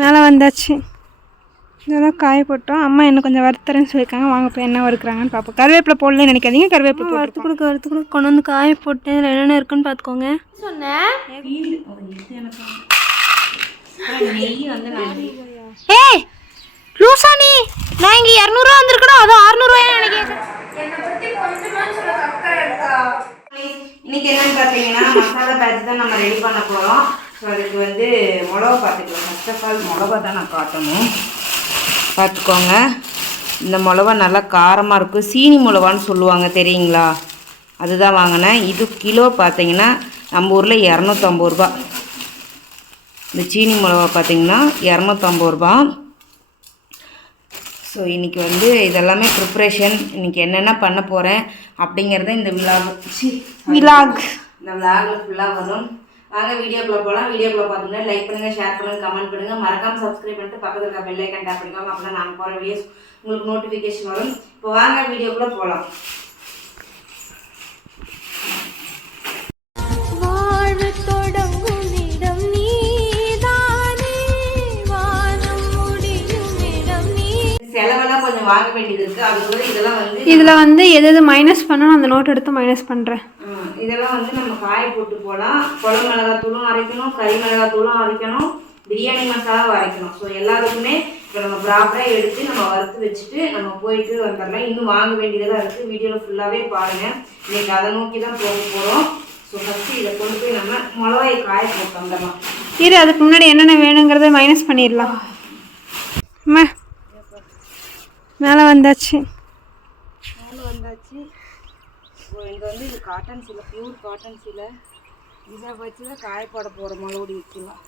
மேலே வந்தாச்சு. இதெல்லாம் காய போட்டோம். அம்மா இன்னும் கொஞ்சம் வறுத்துறேன்னு சொல்லியிருக்காங்க. வாங்க போய் என்ன வறுக்கிறாங்கன்னு பார்ப்போம். கருவேப்பிலை போடலன்னு நினைக்காதீங்க, கருவேப்பிலை வறுத்து கொடுக்க கொண்டு வந்து காய போட்டேன். இதில் என்னென்ன இருக்குன்னு பார்த்துக்கோங்க. சொன்னேன் ஏய் லூசா நீ, நான் இங்கே 200 வந்திருக்கணும், அது 600 நினைக்கிறேன். இன்னைக்கு என்னன்னு பார்த்தீங்கன்னா மசாலா பேட்ச் தான் நம்ம ரெடி பண்ண போகிறோம். ஸோ அதுக்கு வந்து மிளகா பார்த்துக்கலாம். ஃபர்ஸ்ட் ஆஃப் ஆல் மிளகா தான் நான் காட்டணும், பார்த்துக்கோங்க. இந்த மிளகா நல்லா காரமாக இருக்கும், சீனி மிளகான்னு சொல்லுவாங்க தெரியுங்களா, அதுதான் வாங்கினேன். இது கிலோ பார்த்தீங்கன்னா நம்ம ஊரில் 250 ரூபா. இந்த சீனி மிளகா பார்த்தீங்கன்னா 250 ரூபா. ஸோ இன்றைக்கி வந்து இதெல்லாமே ப்ரிப்ரேஷன், இன்றைக்கி என்னென்ன பண்ண போகிறேன் அப்படிங்கிறத இந்த விலாகில் ஃபுல்லாக வரும். வாங்க வீடியோக்குள்ளே போகலாம். வீடியோக்குள்ளே பார்த்தோம்னா லைக் பண்ணுங்கள், ஷேர் பண்ணுங்கள், கமெண்ட் பண்ணுங்கள், மறக்காமல் சப்ஸ்கிரைப் பண்ணிட்டு பக்கத்தில் இருக்க பெல் ஐக்கன் டேப் பண்ணிக்கோங்க. அப்போ தான் நாங்கள் போகிற வீடியோஸ் உங்களுக்கு நோட்டிஃபிகேஷன் வரும். இப்போ வாங்க வீடியோக்குள்ளே போகலாம். செலவெல்லாம் கொஞ்சம் வாங்க வேண்டியது இருக்குது. அதுக்குள்ள இதெல்லாம் வந்து இதில் வந்து எது மைனஸ் பண்ணணும் அந்த நோட் எடுத்து மைனஸ் பண்ணுறேன். இதெல்லாம் வந்து நம்ம காய போட்டு போகலாம். குழம்பு மிளகாத்தூளும் அரைக்கணும், கறி மிளகாத்தூளும் அரைக்கணும், பிரியாணி மசாலாவும் அரைக்கணும். ஸோ எல்லாருக்குமே இப்போ நம்ம ப்ராப்பராக எடுத்து நம்ம வறுத்து வச்சுட்டு நம்ம போயிட்டு வந்துடலாம். இன்னும் வாங்க வேண்டியதெல்லாம் இருக்குது. வீடியோவில் ஃபுல்லாகவே பாருங்கள். இன்றைக்கி அதை நோக்கி தான் போக போகிறோம். ஸோ ஃபஸ்ட்டு இதை கொண்டு போய் நம்ம மிளகாயை காய போட்டு வந்துடலாம். சரி, அதுக்கு முன்னாடி என்னென்ன வேணுங்கிறத மைனஸ் பண்ணிடலாம். அம்மா மேலே வந்தாச்சு. இங்கே வந்து இது காட்டன் சீலை, பியூர் காட்டன் சீலை. இதை வச்சு தான் காய போட போகிற மிளகுடி வைக்கலாம்.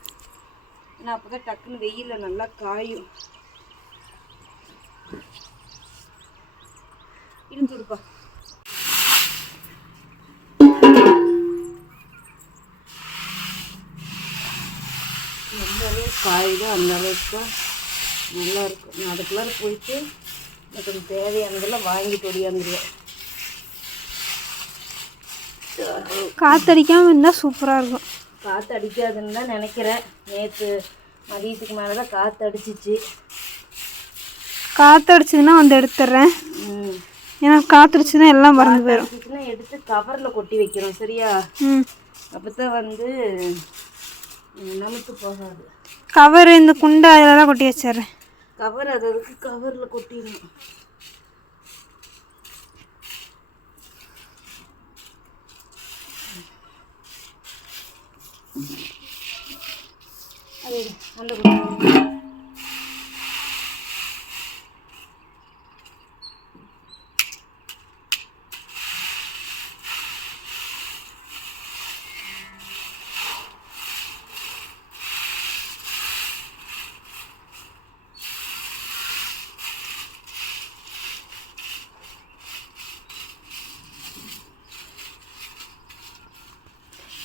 ஏன்னா அப்போ தான் டக்குன்னு வெயிலில் நல்லா காயும். இருந்துருப்பா. எந்த அளவுக்கு காயுதோ அந்த அளவுக்கு தான் நல்லா இருக்கும். நான் அதுக்குள்ளார போயிட்டு எனக்கு தேவையானதெல்லாம் வாங்கிட்டு ஒடியாந்துருவேன். காற்றடிக்காமல் இருந்தால் சூப்பராக இருக்கும். காற்று அடிக்காதுன்னு தான் நினைக்கிறேன். நேற்று மதியத்துக்கு மேலே தான் காற்று அடிச்சிச்சு. காற்று அடிச்சதுன்னா வந்து எடுத்துடுறேன். ஏன்னா காற்று அடிச்சுன்னா எல்லாம் மறந்து போயிடும். எடுத்து கவரில் கொட்டி வைக்கிறோம், சரியா? அப்போ தான் வந்து நமக்கு போகாது. கவர் இந்த குண்டை அதெல்லாம் கொட்டி வச்சிட்றேன். கவர் அதுக்கு கவரில் கொட்டிடணும். அது அந்த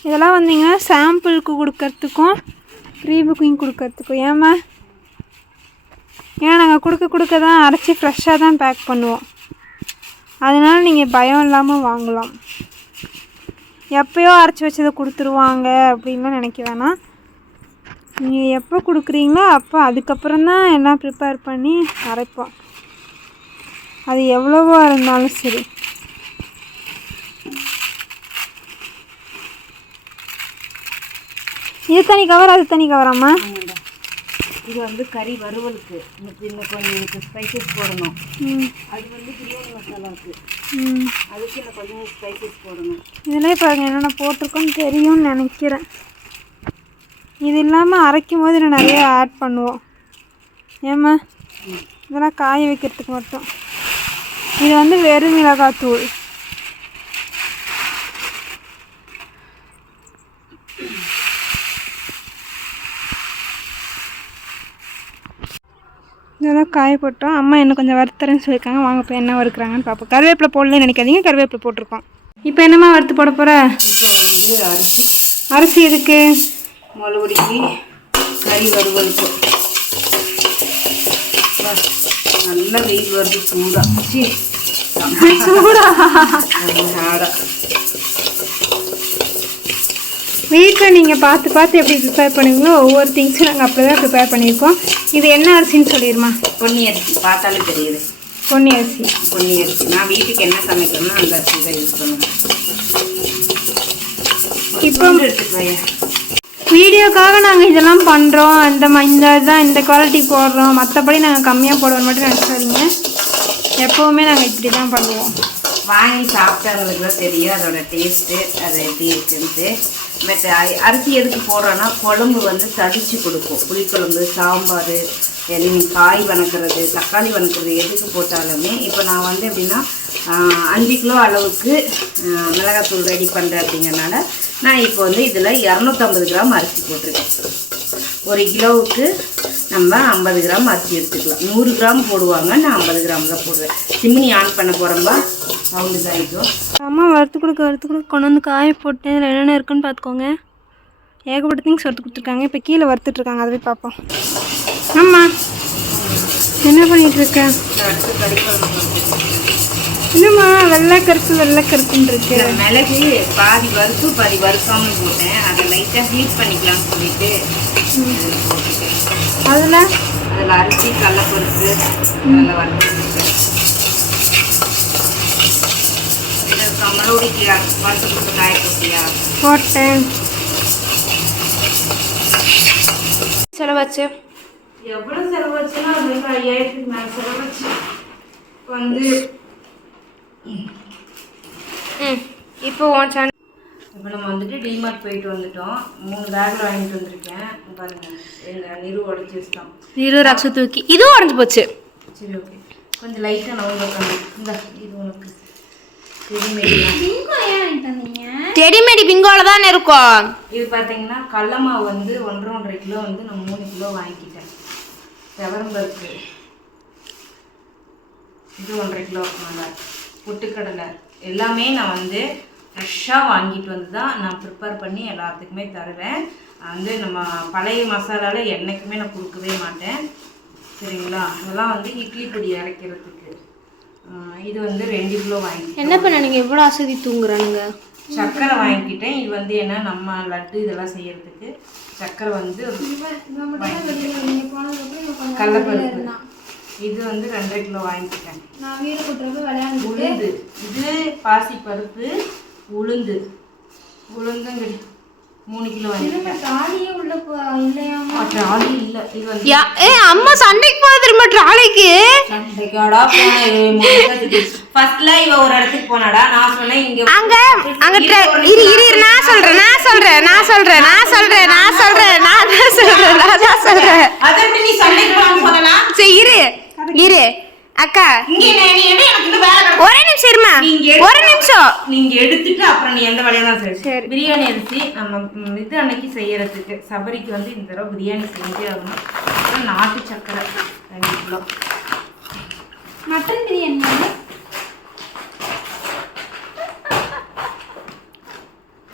இதெல்லாம் வந்தீங்கன்னா சாம்பிளுக்கு கொடுக்கறதுக்கும் ப்ரீ புக்கிங் கொடுக்கறதுக்கும். ஏம்மா, ஏன்னா நாங்கள் கொடுக்க தான் அரைச்சி ஃப்ரெஷ்ஷாக தான் பேக் பண்ணுவோம். அதனால் நீங்கள் பயம் இல்லாமல் வாங்கலாம். எப்போயோ அரைச்சி வச்சதை கொடுத்துருவாங்க அப்படின்லாம் நினைக்க வேணாம். நீங்கள் எப்போ கொடுக்குறீங்களோ அப்போ அதுக்கப்புறம் தான் எல்லாம் ப்ரிப்பேர் பண்ணி அரைப்போம். அது எவ்வளவோ இருந்தாலும் சரி. இது தனி கவர், அது தனி கவராம்மா? இது வந்து கறி வறுவலுக்கு இன்னும் கொஞ்சம் எனக்கு ஸ்பைசஸ் போடணும். அது வந்து பிரியாணி மசாலாவுக்கு, அதுக்கு இன்னும் கொஞ்சம் ஸ்பைசஸ் போடணும். இதிலே பாருங்கள் என்னென்ன போட்டிருக்கோன்னு தெரியும்னு நினைக்கிறேன். இது இல்லாமல் அரைக்கும் போது இன்னும் நிறைய ஆட் பண்ணுவோம். ஏம்மா, இதெல்லாம் காய வைக்கிறதுக்கு மட்டும். இது வந்து வெறும் மிளகாத்தூள். இதெல்லாம் காய போட்டோம். அம்மா இன்னும் கொஞ்சம் வறுத்துறேன்னு சொல்லியிருக்காங்க. வாங்க போய் என்ன வறுக்கிறாங்கன்னு பார்ப்போம். கருவேப்பிலை போடலன்னு நினைக்காதீங்க, கருவேப்பிலை போட்டிருக்கோம். இப்போ என்னம்மா வறுத்து போட போகிற? இப்போ வந்து அரிசி எதுக்கு? மிளகுடிக்கு, கறி வறுவலுக்கு. நல்ல வெயில் வருது, சூடா சூடா வீட்டில் நீங்கள் பார்த்து எப்படி ப்ரிப்பேர் பண்ணுவீங்களோ ஒவ்வொரு திங்ஸும் நாங்கள் அப்படி தான் ப்ரிப்பேர் பண்ணியிருக்கோம். இது என்ன அரிசின்னு சொல்லிடுமா? பொன்னி அரிசி, பார்த்தாலே தெரியுது. பொன்னி அரிசி. நான் வீட்டுக்கு என்ன சமைக்கிறேன்னா அந்த அரிசி தான் யூஸ் பண்ணுவேன். இப்போ வீடியோக்காக நாங்கள் இதெல்லாம் பண்ணுறோம், இந்த குவாலிட்டி போடுறோம், மற்றபடி நாங்கள் கம்மியாக போடுவோம் மட்டும் நினச்சாதீங்க. எப்போவுமே நாங்கள் இப்படி தான் பண்ணுவோம். வாங்கி சாப்பிட்டவங்களுக்கு தான் தெரியும் அதோட டேஸ்ட்டு, அது எப்படி இருக்குன்ட்டு. பட் அரிசி எதுக்கு போடுறோன்னா குழம்பு வந்து தடிச்சு கொடுக்கும். புளிக்குழம்பு, சாம்பார், காய் வணக்கிறது, தக்காளி வணக்கிறது எதுக்கு போட்டாலுமே. இப்போ நான் வந்து எப்படின்னா 5 கிலோ அளவுக்கு மிளகாத்தூள் ரெடி பண்ணுறேன் அப்படிங்கிறனால நான் இப்போ வந்து இதில் 250 கிராம் அரிசி போட்டிருக்கேன். 1 கிலோவுக்கு நம்ம 50 கிராம் அரிசி எடுத்துக்கலாம். 100 கிராம் போடுவாங்க, நான் 50 கிராம் தான் போடுவேன். சிம்னி ஆன் பண்ண போகிறோம்பா, சவுண்டு இதாகிக்கும். அம்மா வறுத்து கொடுக்க கொண்டு வந்து காய போட்டு இதில் என்னென்ன இருக்குன்னு பார்த்துக்கோங்க. ஏகப்பட்ட திங்ஸ் வறுத்து கொடுத்துருக்காங்க. இப்போ கீழே வறுத்துட்ருக்காங்க, அதை போய் பார்ப்போம். அம்மா என்ன பண்ணிகிட்ருக்க? இல்லைம்மா, வெள்ளை கருப்புன்னு இருக்கு. மிளகு பாதி வறுத்து பாதி வறுக்காமல் போட்டேன். அதை லைட்டாக ஹீட் பண்ணிக்கலாம்னு சொல்லிட்டு அதில் அரிசி, கடலைப்பருப்பு நல்லா வறுத்துருக்கேன். மறுபடிக்கு வறுத்து கொடுத்து காய போட்டியா? போட்டேன். செலவாச்சு எவ்வளோ செலவாச்சுன்னா அது வந்து 5000க்கு மேலே செலவாச்சு. வந்து இப்போ உன் சேனல் இப்போ நம்ம வந்துட்டு டிமார்ட் போயிட்டு வந்துட்டோம். 3 பேக்கில் வாங்கிட்டு வந்திருக்கேன். பாருங்க, எங்கள் நிறு உடச்சி வச்சுட்டோம். நிறு ரக்ஷ தூக்கி இதுவும் உடஞ்சி போச்சு. சரி, ஓகே. கொஞ்சம் லைட்டாக நவுங்க உட்காந்து. இந்த இது உனக்கு ரெடிமேடி பிங்கோல தான் இருக்கும். இது பார்த்தீங்கன்னா கடல மாவு வந்து 1.5 கிலோ வந்து நான் 3 கிலோ வாங்கிக்கிட்டேன். செவரம்பருப்பு இது 1.5 கிலோ நல்லா. பொட்டுக்கடலை எல்லாமே நான் வந்து ஃப்ரெஷ்ஷாக வாங்கிட்டு வந்து தான் நான் ப்ரிப்பேர் பண்ணி எல்லாத்துக்குமே தருவேன். வந்து நம்ம பழைய மசாலாவில் என்றைக்குமே நான் கொடுக்கவே மாட்டேன். சரிங்களா? இதெல்லாம் வந்து இட்லி பொடி அரைக்கிறதுக்கு. இது வந்து 2 கிலோ வாங்கிக்கிட்டேன். என்ன பண்ண நீங்கள் எவ்வளோ அசதி தூங்குறானுங்க? சர்க்கரை வாங்கிக்கிட்டேன். இது வந்து என்ன நம்ம லட்டு இதெல்லாம் செய்யறதுக்கு சர்க்கரை வந்து கடலைப்பருப்பு இது வந்து 2.5 கிலோ வாங்கிக்கிட்டேன். உளுந்து இது பாசி பருப்பு, உளுந்தும் 3 கிலோ வாங்கிக்கிட்டேன். ட்ராலி இல்லை, இது வந்து அம்மா சண்டைக்கு போன திரும்ப ட்ராலிக்கு சண்டைக்காடா போனேன். ஃபர்ஸ்ட்ல இவ ஒரு இடத்துக்கு போனாடா, நான் சொன்னேன் இங்க அங்க இரு நான் சொல்றேன் அத எப்படி நீ சண்டைக்கு போறன்னு சொன்னா? சரி இரு அக்கா, இங்க நீ எடு, எனக்கு இன்னும் வேலை இருக்கு. ஒரே நிமிஷம் இருமா, ஒரு நிமிஷம். நீங்க எடுத்துட்டு அப்புறம் நீ எந்த வேலையா தான் சரி. பிரியாணி அரிசி நம்ம இது அன்னைக்கு செய்யறதுக்கு சபரிக்கு வந்து இந்த தடவை பிரியாணி செஞ்சே ஆகணும். அப்புறம் நாட்டு சக்கரை 2 கிலோ. மட்டன் பிரியாணி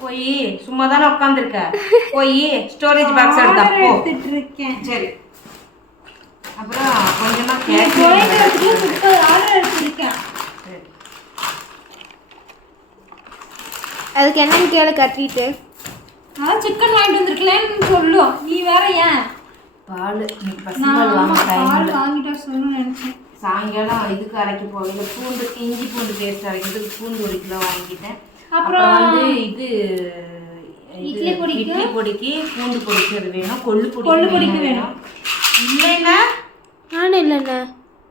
போய் சும்மா தானே உட்காந்துருக்க, போய் ஸ்டோரேஜ் பாக்ஸ் எடுத்துட்டு இருக்கேன். சரி, அப்புறம் கொஞ்சமா அதுக்கு என்னன்னு கேளு கட்டிட்டு. அதான் சிக்கன் வாங்கிட்டு வந்திருக்கலன்னு சொல்லும். நீ வேற ஏன் பால் வாங்கிட்டு சொல்லணும்னு நினைச்சேன். சாயங்காலம் இதுக்கு அரைக்க போகல. பூண்டு, இஞ்சி பூண்டு பேஸ்ட் அரைக்கிறதுக்கு பூண்டு 1 கிலோ வாங்கிட்டேன். அப்புறம் வந்து இது இட்லி பொடிக்கு பூண்டு பொடிக்கிறது வேணும், கொள்ளு பொடிக்கு வேணும். இல்லைன்னா நானே இல்லைண்ணா,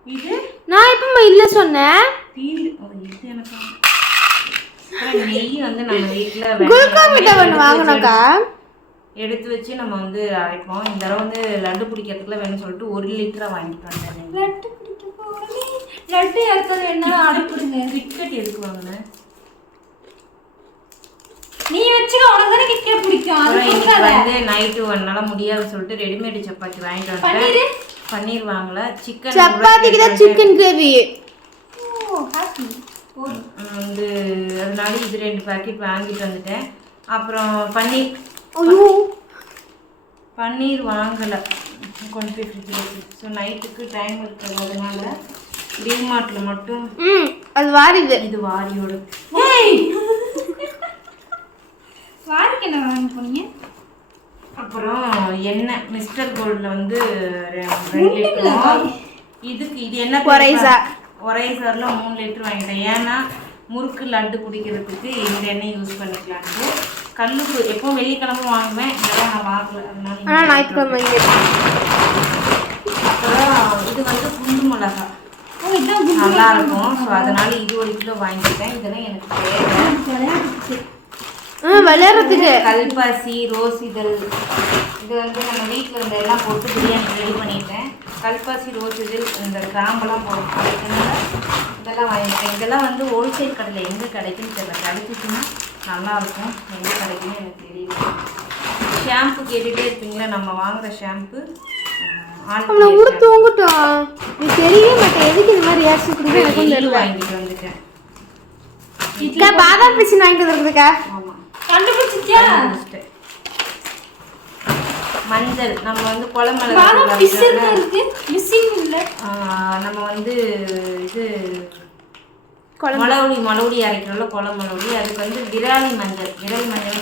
இது நான் எப்போ இல்லை சொன்னேன். இது எனக்கு நெய் வந்து நம்ம வீட்டில் வாங்கினாக்கா எடுத்து வச்சு நம்ம வந்து அரைப்போம். இந்த தடவை வந்து லட்டு பிடிக்கிறதுக்குள்ள வேணும்னு சொல்லிட்டு 1 லிட்டராக வாங்கிட்டு வந்தேன். லட்டு பிடிக்க போகிறேன். லட்டு எடுத்தது என்ன அரைப்பிடுங்க. கிட்கட் எதுக்கு வாங்கினேன்? நீ வச்சுக்க, உனக்கு தானே கிட்கட் பிடிக்கும். வந்து நைட்டு என்னால் முடியாதுன்னு சொல்லிட்டு ரெடிமேடு சப்பாத்தி வாங்கிட்டு வந்துட்டேன். பன்னீர் வாங்கல, சிக்கன் சப்பாத்திக்கு தான் சிக்கன் கிரேவி. வந்து அதனால இது 2 பாக்கெட் வாங்கிட்டு வந்துட்டேன். அப்புறம் பன்னீர் வாங்கலை, கொண்டு போய் ஃப்ரிட்ஜில் வச்சு. ஸோ நைட்டுக்கு டைம் இருக்கிறதுனால டிமார்ட்டில் மட்டும் அது வாரிது, இது வாரியோடு. வாரிக்கு என்ன வாங்க போனீங்க? அப்புறம் எண்ணெய் மிஸ்டர் கோல்டில் வந்து 2 லிட்டர். இதுக்கு இது என்ன ஒரைசரில் 3 லிட்டர் வாங்கிட்டேன். ஏன்னா முறுக்கு லட்டு குடிக்கிறதுக்கு இந்த எண்ணெய் யூஸ் பண்ணிக்கலான்ட்டு. கல்லுப்பு எப்போ வெள்ளிக்கிழமை வாங்குவேன், இதெல்லாம் நான் வாங்கல, அதனால ஞாயிற்றுக்கிழமை வாங்கிட்டேன். அப்புறம் இது வந்து குண்டு மிளகா நல்லா இருக்கும். ஸோ அதனால இது 1 கிலோ வாங்கிட்டேன். இதெல்லாம் எனக்கு தேவை விளையாடுறதுக்கு. கல்பாசி ரோஸ் இதழ் இது வந்து நம்ம வீட்டில் இருந்த எல்லாம் போட்டு பிரியாணி ரெடி பண்ணிட்டேன். கல்பாசி ரோஸ் இதழ் இந்த கிராம்பெல்லாம் போட்டு இதெல்லாம் வாங்கிட்டேன். இதெல்லாம் வந்து ஹோல்சேல் கடையில் எங்கே கிடைக்குன்னு தெரியல. கிடைச்சிச்சுன்னா நல்லாயிருக்கும். எங்கே கிடைக்குன்னு எனக்கு தெரியல. ஷாம்பு கேட்டுகிட்டே இருப்பீங்களா, நம்ம வாங்குகிற ஷாம்பு தூங்கட்டும். நீ தெரியவே மாட்டேன் எதுக்கு இந்த மாதிரி ரியாக்ஷன் கொடுக்க எனக்கு தெரியல. வாங்கிட்டு வந்துட்டேன். பாதாம் பிசின் வாங்கிட்டு வந்துருக்கா? ஆமாம், கண்டுபிடிச்சிட்டியா? மஞ்சள் நம்ம வந்து பாதாம் பிசின் இருக்கு, மிஸ்ஸிங் இல்ல. நம்ம வந்து இது மலவுடி அரைக்கிறோம்ல, குளம் மலவுடி, அதுக்கு வந்து விராலி மஞ்சள்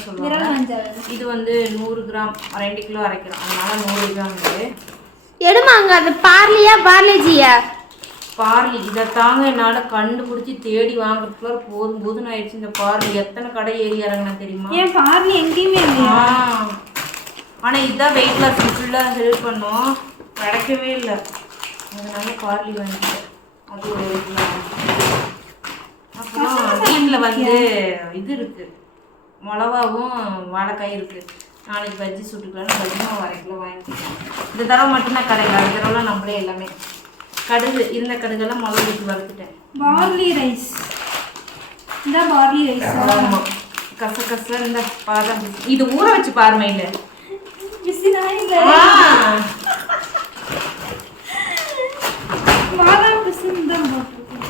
சொல்லுவாங்க. இது வந்து 100 கிராம் 2 கிலோ அரைக்கிறோம், அதனால 100 கிராம் இது எடுமாங்க. அது பார்லிஜியா பார்லி. இதை தாங்க என்னால் கண்டுபிடிச்சி தேடி வாங்குறதுக்குள்ள போதும்னு ஆயிடுச்சு. இந்த பார்லி எத்தனை கடை ஏறி இறங்கினா தெரியுமா? ஏன் பார்லி எங்கேயுமே இல்லையா? ஆனால் இதுதான் வெயிட் லாஸ் ஃபுல்லாக ஹெல்ப் பண்ணோம், கிடைக்கவே இல்லை. அதனால பார்லி வாங்கிட்டேன். அது ஒரு அப்புறம் வீட்டில் வந்து இது இருக்குது, மிளகாவும் வாழைக்காய் இருக்குது. நாளைக்கு பஜ்ஜி சுட்டுக்கலான்னு பஜ்ஜியும் 1/2 கிலோ வாங்கிக்கலாம். இந்த தடவை மட்டும்தான் கடையில், அடுத்த தடவைலாம் நம்மளே எல்லாமே கடுகு இருந்த கடுகெல்லாம் மிளகு ஊற்றி வறுத்துட்டேன். பார்லி ரைஸ், இந்த பார்லி ரைஸ். ஆமாம், கச இந்த பாதாம் பிசின் இது ஊற வச்சு பாருமே. இல்லை பாதாம் பிசின் தான் போட்டிருக்கேன்.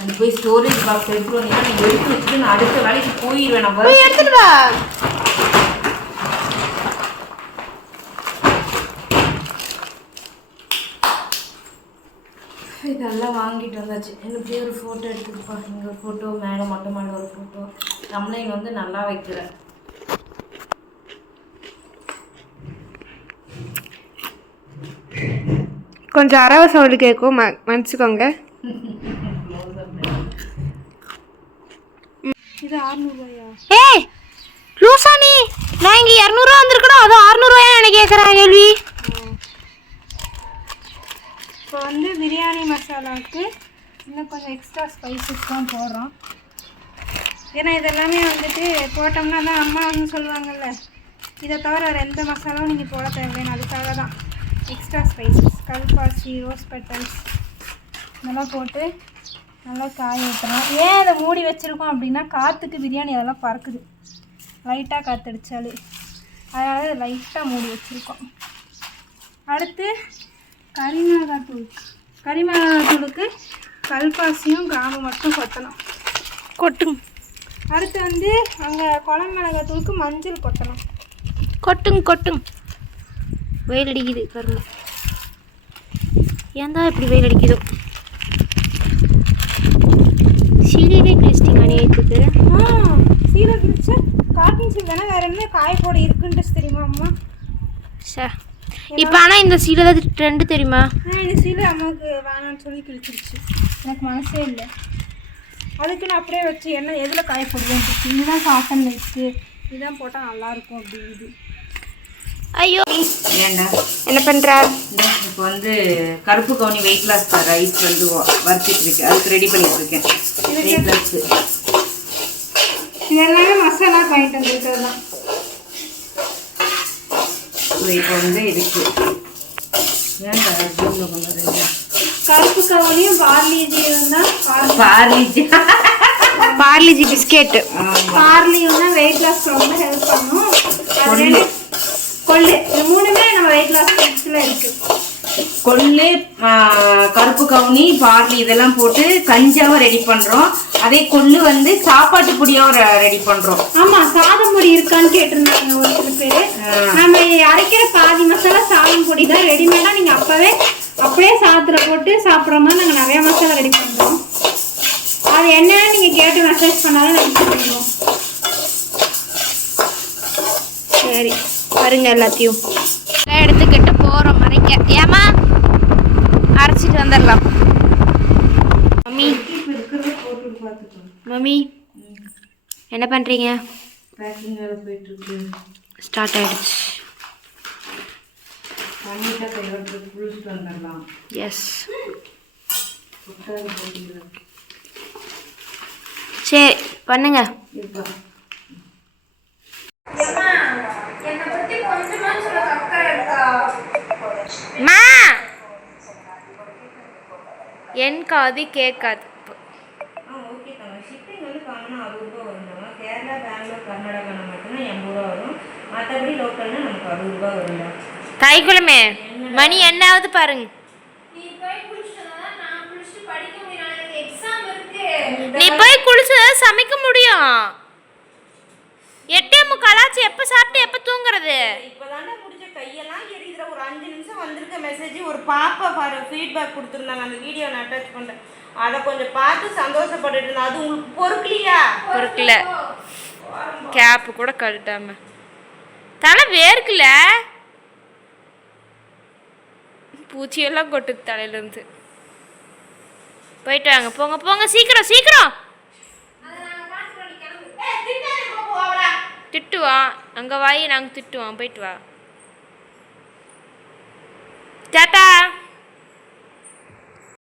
அது போய் ஸ்டோரேஜ் பாக்ஸ் எடுத்துட்டு வந்தீங்கன்னா நான் எடுத்து வச்சுட்டு நான் அடுத்த வேலைக்கு போயிடுவேன். நம்ம எடுத்துட்டு வா. இதெல்லாம் வாங்கிட்டு வந்தாச்சு. எனக்கு ஒரு ஃபோட்டோ எடுத்துருப்பா. இங்கே ஒரு ஃபோட்டோ, மேலே மொட்டை மேலே ஒரு ஃபோட்டோ. நம்மளையும் வந்து நல்லா வைக்கிறேன். கொஞ்சம் அரவ சவுண்டு கேட்கும், மன்னிச்சுக்கோங்க. இது 600 ரூபாயா? ஏய் லூசா நீ, நான் இங்கே 200 ரூபா வந்திருக்கணும், அது 600 ரூபாயா எனக்கு கேட்குறேன் கேள்வி. இப்போ வந்து பிரியாணி மசாலாவுக்கு இன்னும் கொஞ்சம் எக்ஸ்ட்ரா ஸ்பைசஸ் தான் போடுறோம். ஏன்னா இதெல்லாமே வந்துட்டு போட்டோம்னா தான் அம்மா வந்து சொல்லுவாங்கள்ல, இதை தவிர வேறு எந்த மசாலாவும் நீங்கள் போட தேவையான, அதுக்காக தான் எக்ஸ்ட்ரா ஸ்பைசஸ். கல்பாசி, ரோஸ் பெட்டல்ஸ் இதெல்லாம் போட்டு நல்லா காய வைக்கணும். ஏன் அதை மூடி வச்சுருக்கோம் அப்படின்னா காற்றுக்கு பிரியாணி அதெல்லாம் பறக்குது, லைட்டாக காற்றடிச்சாலே, அதனால அதை லைட்டாக மூடி வச்சுருக்கோம். அடுத்து கறிமிளகாத்தூளுக்கு கல்பாசியும் கிராம்பு மட்டும் கொட்டணும். கொட்டுங்க. அடுத்து வந்து அங்கே குழம்பு மிளகாத்தூளுக்கு மஞ்சள் கொட்டணும். கொட்டுங்க. வெயில் அடிக்குது பாருங்க, ஏன் தான் இப்படி வெயில் அடிக்குதோ. சீரியலே கிழிச்சிட்டிங்க அணியத்துக்கு. சீரியல் கிழிச்சா காட்டன் சீல் தானே, வேறு என்ன காயப்போட இருக்குன்ட்டு தெரியுமா அம்மா? சார் இப்போ ஆனால் இந்த சீலை தான் ட்ரெண்டு தெரியுமா? இந்த சீலை அம்மாவுக்கு வேணான்னு சொல்லி கிழிச்சிருச்சு, எனக்கு மனசே இல்லை. அதுக்கு நான் அப்படியே வச்சு என்ன எதில் காய போடுவேன், இதுதான் காட்டனில் இருக்குது, இதுதான் போட்டால் நல்லாயிருக்கும் அப்படிங்குது. ஐயோ ஏண்டா என்ன பண்ணுறார்? இப்போ வந்து கருப்பு கவுனி வெயிட் லாஸ் ரைஸ் வந்து வறுத்துட்டு இருக்கேன், அதுக்கு ரெடி பண்ணிட்டு இருக்கேன். வெயிட் லாஸ்க்கு இதெல்லாமே மசாலா வாங்கிட்டு வந்துருக்கிறது தான். இப்போ வந்து இதுக்கு ஏன்டா ஜூமில் பண்ணுறீங்க? கருப்பு கவுனியும் பார்லிஜியும் தான். பார்லிஜி பிஸ்கெட்டு. பார்லியும் தான் வெயிட் லாஸ்க்கு ரொம்ப ஹெல்ப் பண்ணும். கொள்ளு, இது 3மே நம்ம வெயிட் லாஸ் டிப்ஸில் இருக்குது. கொள்ளு, கருப்பு கவுனி, பார்லி இதெல்லாம் போட்டு கஞ்சாவும் ரெடி பண்ணுறோம். அதே கொள்ளு வந்து சாப்பாட்டு பொடியாகவும் ரெடி பண்ணுறோம். ஆமாம், சாதம் பொடி இருக்கான்னு கேட்டிருந்தாங்க ஒரு சில பேர். நம்ம அரைக்கிற பாதி மசாலா சாதம் பொடி தான், ரெடிமேடாக நீங்கள் அப்படியே சாதத்தில் போட்டு சாப்பிட்ற மாதிரி நாங்கள் நிறையா மசாலா ரெடி பண்ணுறோம். அது என்னன்னு நீங்கள் கேட்டு மெசேஜ் பண்ணாலும் நாங்கள் சொல்லிடுவோம். பாருங்க எல்லாத்தையும் எடுத்துக்கிட்டு போகிறோம் மறைக்க. ஏமா அரைச்சிட்டு வந்துடலாம். மம்மி மம்மி என்ன பண்ணுறீங்க? பேக்கிங் வேலை போயிட்டுருக்கு. ஸ்டார்ட் ஆகிடுச்சு. பண்ணிட்டா கைவிட்டு குளிச்சுட்டு வந்துடலாம். எஸ் சரி பண்ணுங்க. இப்போ மா என் காது கேட்காது. ஓகே தாங்க. ஷிப்பிங் வந்து காமனாக 60 ரூபா வருந்தாங்க. கேரளா, பெங்களூர், கர்நாடகா மட்டும்தான் 80 ரூபா வரும். மற்றபடி லோக்கல்னா நமக்கு 60 ரூபா வருங்க. தாய்க்குளமே மணி என்னாவது பாருங்க. நீ போய் குளிச்சு சமைக்க முடியும். 8:45 எப்போ சாப்பிட்டு எப்போ தூங்குறது? இப்போதாண்டா முடிஞ்ச கையெல்லாம் எரியுதுற. ஒரு 5 நிமிஷம் வந்திருக்க மெசேஜ். ஒரு பாப்பா பாரு ஃபீட்பேக் கொடுத்துருந்தாங்க. அந்த வீடியோ நான் அட்டாச் பண்ணுறேன். அதை கொஞ்சம் பார்த்து சந்தோஷப்பட்டுட்டு இருந்தேன். அது உங்களுக்கு பொறுக்கலையா? பொறுக்கல. கேப்பு கூட கழட்டாம தலை வேர்க்கல. பூச்சியெல்லாம் கொட்டுது தலையிலேருந்து. போயிட்டு வாங்க. போங்க போங்க சீக்கிரம் சீக்கிரம். திட்டுவான் அங்கே வாயி நாங்கள் திட்டுவோம். போயிட்டு வா. டாட்டா.